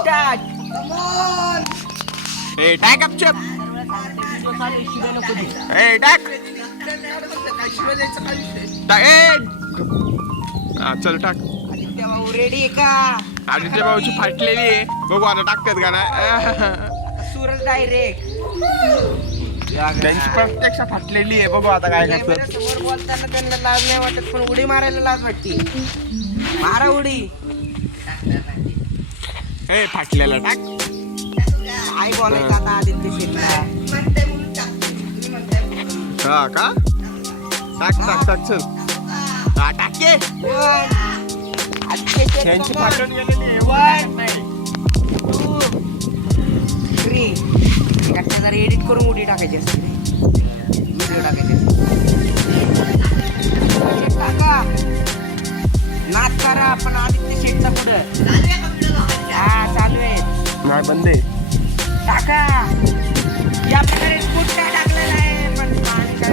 Start. ए टाक अपचप ए टाक टाक ए हा चल टाक. आदित्य भाऊ रेडी आहे का? आदित्य भाऊची फाटलेली आहे बघू आता टाकतात का ना. सूरज डायरेक्ट त्यांची प्रत्यक्ष फाटलेली आहे बघू आता काय करतात. समोर बोलताना त्यांना लाज नाही वाटत पण उडी मारायला लाज वाटते. मारा उडी. ए फाटलेला टाक. काय बोलायचं आता आदित्य शेटला. हा का टाक टाक टाक चल हा टाक के. त्यांची फाटून गेलेली आहे. 1 2 3 जरा एडिट करून उडी टाकायची व्हिडिओ टाकायचे. टाका नाच करा आपण आदित्य शेटचा पुढं. हा चालू आहे नाही बंद आहे. टाका या प्रकारे स्कूट काय टाकलेला आहे पण पाणी काय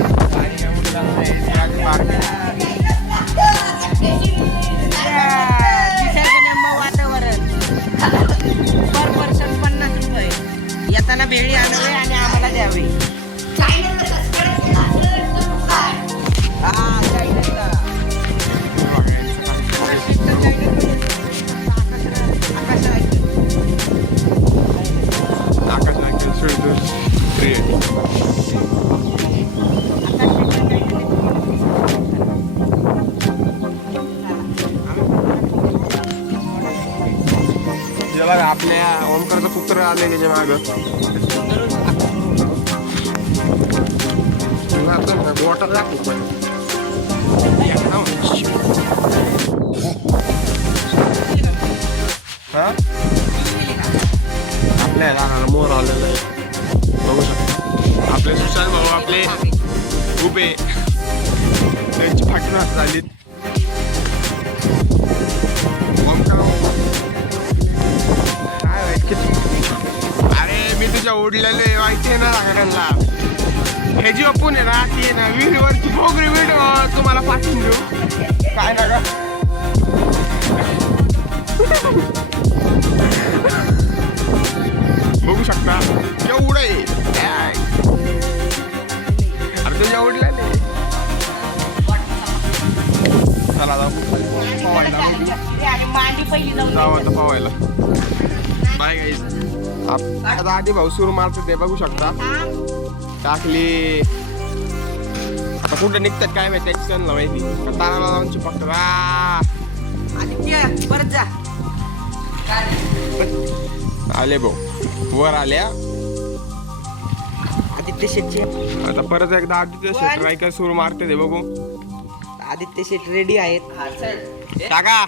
वातावरण पर पर्सन 50 रुपये. येताना भेळी आणावे आणि आम्हाला द्यावे. बघा आपल्या ओमकारचा पुत्र आले त्याच्या माग वॉटर दाखव. आपल्या रानाला मोर आलेला आहे बघू शकता. आपले सुशांत भाऊ आपले उभे त्यांची फाटून हात झाली. अरे मी तुझ्या ओढलेले माहिती आहे ना रागड्यांना. हे जी ओपून आहे ना ती आहे ना विहिरीवरची पोगरी व्हिडिओ तुम्हाला पाठवून देऊ काय ना का. बघू शकता एवढं आहे. अरे तुझ्या ओढलेले चला जाऊ आता पवायला. बाय गाईस. आता आधी भाऊ सुरू मारते ते बघू शकता. टाकली आता कुठं निघतात काय माहिती त्यांना माहिती. तानाला जाऊन चिपकतात. आदित्य परत जा. आले भाऊ वर आल्या. आदित्य शेटचे आता परत एकदा आदित्य शेट रायकर सुरू मारते ते बघू. आदित्य शेट रेडी आहेत. टाका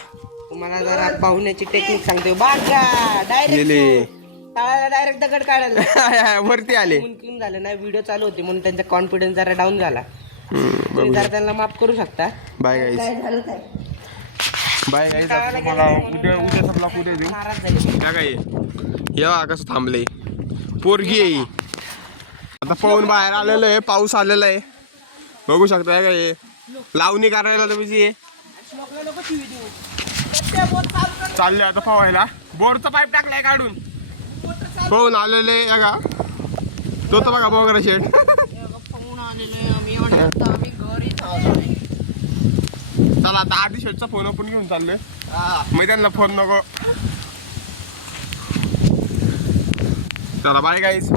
तुम्हाला जरा पाहुण्याची टेक्निक सांगतोय. बागा डायरेक्ट तळाला डायरेक्ट दगड काढायला वरती आले. क्लीन झालं नाही व्हिडिओ चालू होते म्हणून त्यांचा कॉन्फिडन्स जरा डाऊन झाला. तुम्ही जरा त्यांना माफ करू शकता. बाय गाईस. बाय गाईस. मला उद्या सबला उद्या देऊ काय काय. येवा कसं थांबले पोरगी आहे. आता पाहून बाहेर आलेलं आहे. पाऊस आलेला आहे बघू शकता काय. लावणी करायला तर बिझी आहे. चालले आता पवायला. बोरचा पाईप टाकलाय काढून पाहून आलेले का तो तर बघा बघा शेट. चला आता आधी शेटचा फोन आपण घेऊन चाललोय. मग त्यांना फोन नको. चला बाय गाईस.